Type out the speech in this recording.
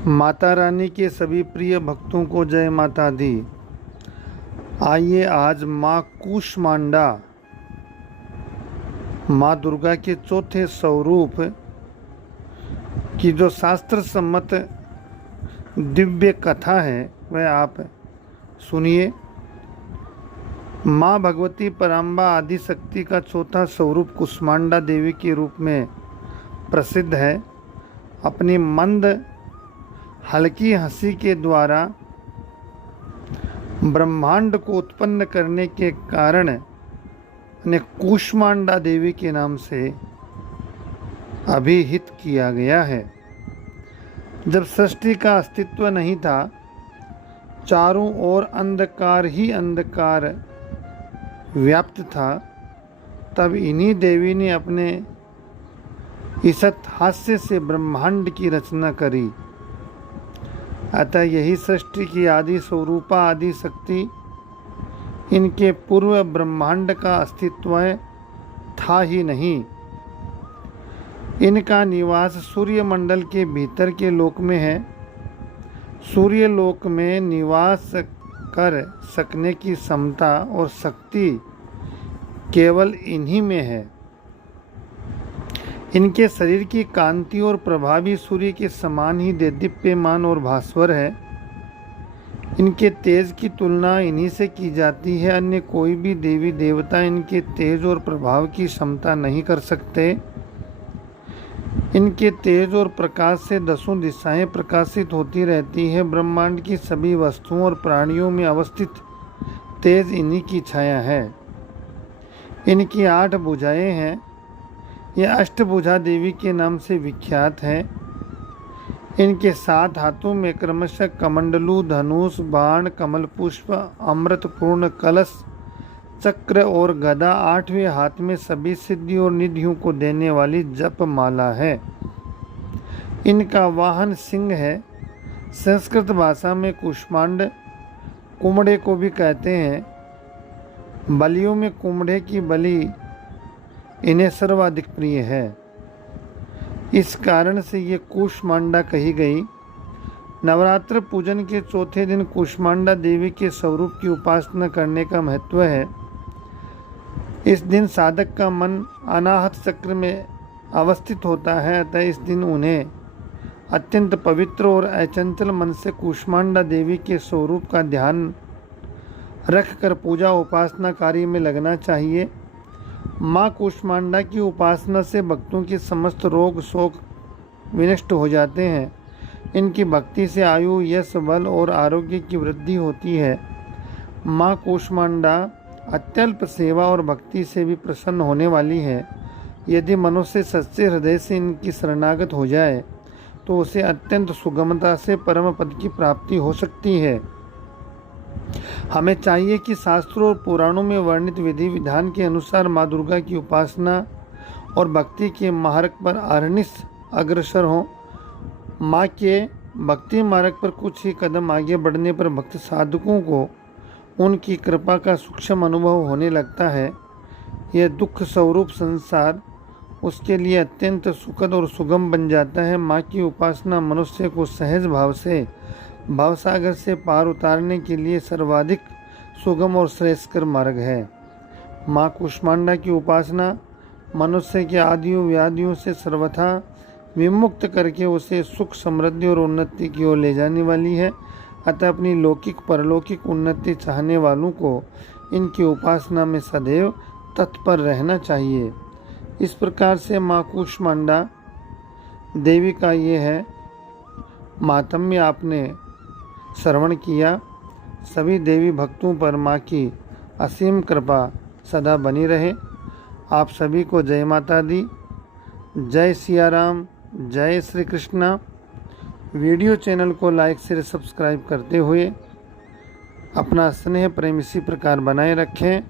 माता रानी के सभी प्रिय भक्तों को जय माता दी। आइए आज माँ कूष्मांडा, माँ दुर्गा के चौथे स्वरूप की जो शास्त्र सम्मत दिव्य कथा है वह आप सुनिए। माँ भगवती पराम्बा आदि शक्ति का चौथा स्वरूप कूष्मांडा देवी के रूप में प्रसिद्ध है। अपनी मंद हल्की हंसी के द्वारा ब्रह्मांड को उत्पन्न करने के कारण उन्हें कूष्मांडा देवी के नाम से अभिहित किया गया है। जब सृष्टि का अस्तित्व नहीं था, चारों ओर अंधकार ही अंधकार व्याप्त था, तब इन्हीं देवी ने अपने ईसत हास्य से ब्रह्मांड की रचना करी। अतः यही सृष्टि की आदि स्वरूपा आदि शक्ति, इनके पूर्व ब्रह्मांड का अस्तित्व था ही नहीं। इनका निवास सूर्य मंडल के भीतर के लोक में है। सूर्य लोक में निवास कर सकने की क्षमता और शक्ति केवल इन्हीं में है। इनके शरीर की कांति और प्रभावी सूर्य के समान ही देदीप्यमान और भास्वर है। इनके तेज की तुलना इन्हीं से की जाती है। अन्य कोई भी देवी देवता इनके तेज और प्रभाव की क्षमता नहीं कर सकते। इनके तेज और प्रकाश से दसों दिशाएं प्रकाशित होती रहती है। ब्रह्मांड की सभी वस्तुओं और प्राणियों में अवस्थित तेज इन्हीं की छाया है। इनकी 8 भुजाएं हैं। यह अष्टभुजा देवी के नाम से विख्यात है। इनके 7 हाथों में क्रमशः कमंडलू, धनुष, बाण, कमल पुष्प, अमृत पूर्ण कलश, चक्र और गदा, 8वें हाथ में सभी सिद्धि और निधियों को देने वाली जप माला है। इनका वाहन सिंह है। संस्कृत भाषा में कूष्मांड कुमड़े को भी कहते हैं। बलियों में कुमड़े की बलि इन्हें सर्वाधिक प्रिय है। इस कारण से ये कूष्मांडा कही गई। नवरात्र पूजन के चौथे दिन कूष्मांडा देवी के स्वरूप की उपासना करने का महत्व है। इस दिन साधक का मन अनाहत चक्र में अवस्थित होता है। अतः इस दिन उन्हें अत्यंत पवित्र और अचंचल मन से कूष्मांडा देवी के स्वरूप का ध्यान रखकर पूजा उपासना कार्य में लगना चाहिए। माँ कूष्मांडा की उपासना से भक्तों के समस्त रोग शोक विनष्ट हो जाते हैं। इनकी भक्ति से आयु, यश, बल और आरोग्य की वृद्धि होती है। माँ कूष्मांडा अत्यल्प सेवा और भक्ति से भी प्रसन्न होने वाली है। यदि मनुष्य सच्चे हृदय से इनकी शरणागत हो जाए तो उसे अत्यंत सुगमता से परम पद की प्राप्ति हो सकती है। हमें चाहिए कि शास्त्रों और पुराणों में वर्णित विधि विधान के अनुसार माँ दुर्गा की उपासना और भक्ति के मार्ग पर अहर्निश अग्रसर हों। माँ के भक्ति मार्ग पर कुछ ही कदम आगे बढ़ने पर भक्त साधकों को उनकी कृपा का सूक्ष्म अनुभव होने लगता है। यह दुख स्वरूप संसार उसके लिए अत्यंत सुखद और सुगम बन जाता है। माँ की उपासना मनुष्य को सहज भाव से भवसागर से पार उतारने के लिए सर्वाधिक सुगम और श्रेयस्कर मार्ग है। माँ कूष्मांडा की उपासना मनुष्य के आदियों व्याधियों से सर्वथा विमुक्त करके उसे सुख, समृद्धि और उन्नति की ओर ले जाने वाली है। अतः अपनी लौकिक परलौकिक उन्नति चाहने वालों को इनकी उपासना में सदैव तत्पर रहना चाहिए। इस प्रकार से माँ कूष्मांडा देवी का ये है मातम्य आपने श्रवण किया। सभी देवी भक्तों पर माँ की असीम कृपा सदा बनी रहे। आप सभी को जय माता दी। जय सिया राम, जय श्री कृष्णा। वीडियो चैनल को लाइक शेयर सब्सक्राइब करते हुए अपना स्नेह प्रेम इसी प्रकार बनाए रखें।